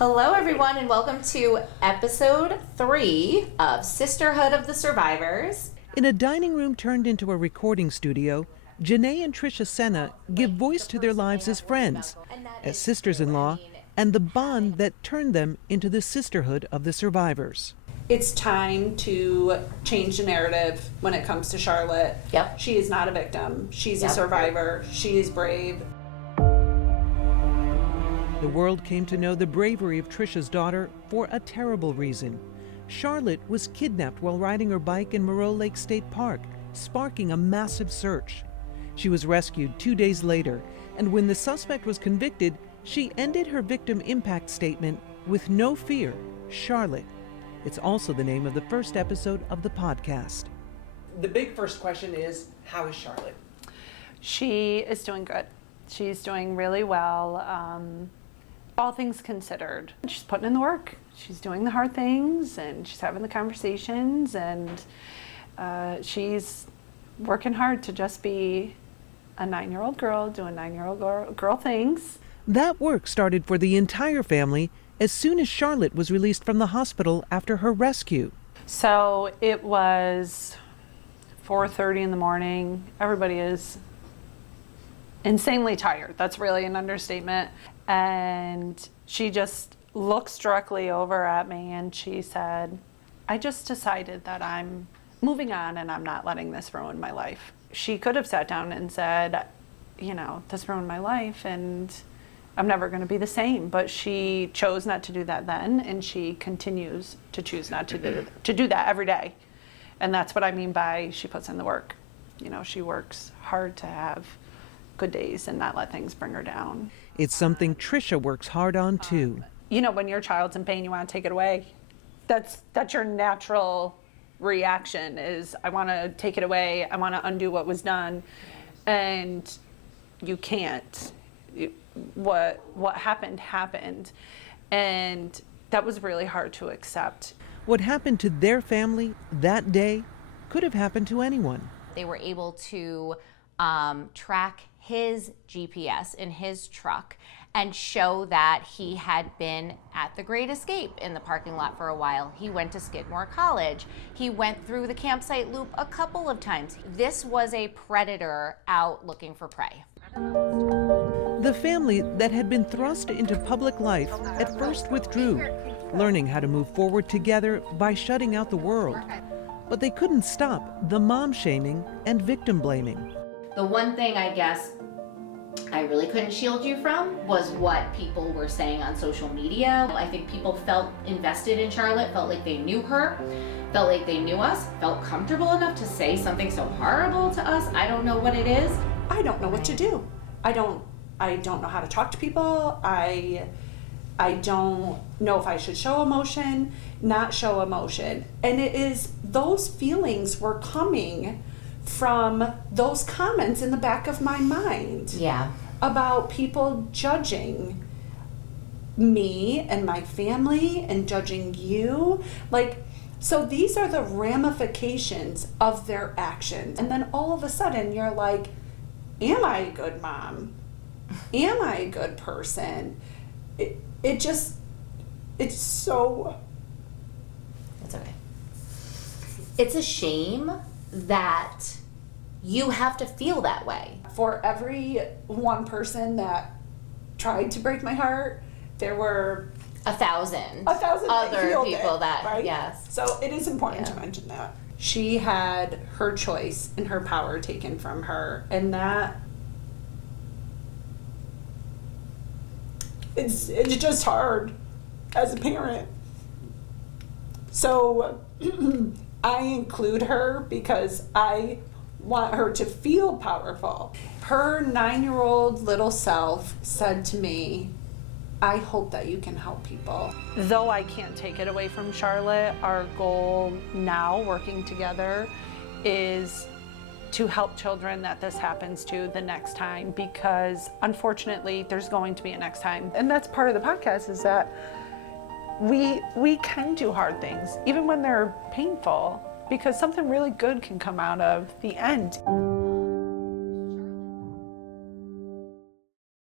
Hello, everyone, and welcome to episode 3 of Sisterhood of the Survivors. In a dining room turned into a recording studio, Janae and Trisha Senna give voice to their lives as friends, as sisters-in-law, and the bond that turned them into the Sisterhood of the Survivors. It's time to change the narrative when it comes to Charlotte. Yep. She is not a victim. She's a survivor. She is brave. The world came to know the bravery of Trisha's daughter for a terrible reason. Charlotte was kidnapped while riding her bike in Moreau Lake State Park, sparking a massive search. She was rescued 2 days later, and when the suspect was convicted, she ended her victim impact statement with "No fear, Charlotte." It's also the name of the first episode of the podcast. The big first question is, how is Charlotte? She is doing good. She's doing really well. All things considered. She's putting in the work. She's doing the hard things, and she's having the conversations, and she's working hard to just be a 9-year-old girl doing 9-year-old girl things. That work started for the entire family as soon as Charlotte was released from the hospital after her rescue. So it was 4:30 in the morning. Everybody is insanely tired. That's really an understatement. And she just looks directly over at me and she said, "I just decided that I'm moving on and I'm not letting this ruin my life." She could have sat down and said, this ruined my life and I'm never going to be the same. But she chose not to do that then, and she continues to choose not to do that every day. And that's what I mean by she puts in the work. She works hard to have good days and not let things bring her down. It's something Trisha works hard on too. When your child's in pain, you want to take it away. That's your natural reaction is, I want to take it away. I want to undo what was done. And you can't. What happened. And that was really hard to accept. What happened to their family that day could have happened to anyone. They were able to track his GPS in his truck and show that he had been at the Great Escape in the parking lot for a while. He went to Skidmore College. He went through the campsite loop a couple of times. This was a predator out looking for prey. The family that had been thrust into public life at first withdrew, learning how to move forward together by shutting out the world. But they couldn't stop the mom shaming and victim blaming. The one thing I guess I really couldn't shield you from was what people were saying on social media. I think people felt invested in Charlotte, felt like they knew her, felt like they knew us, felt comfortable enough to say something so horrible to us. I don't know what it is. I don't know what to do. I don't know how to talk to people. I don't know if I should show emotion, not show emotion. And it is, those feelings were coming from those comments in the back of my mind. Yeah. About people judging me and my family and judging you. So these are the ramifications of their actions. And then all of a sudden you're like, am I a good mom? Am I a good person? It's so... It's okay. It's a shame that you have to feel that way. For every one person that tried to break my heart, there were 1,000 other people that, right? Yes. So it is important to mention that. She had her choice and her power taken from her, and that it's just hard as a parent. So I include her because I want her to feel powerful. Her 9-year-old little self said to me, "I hope that you can help people." Though I can't take it away from Charlotte, our goal now, working together, is to help children that this happens to the next time, because unfortunately there's going to be a next time. And that's part of the podcast, is that we can do hard things, even when they're painful, because something really good can come out of the end.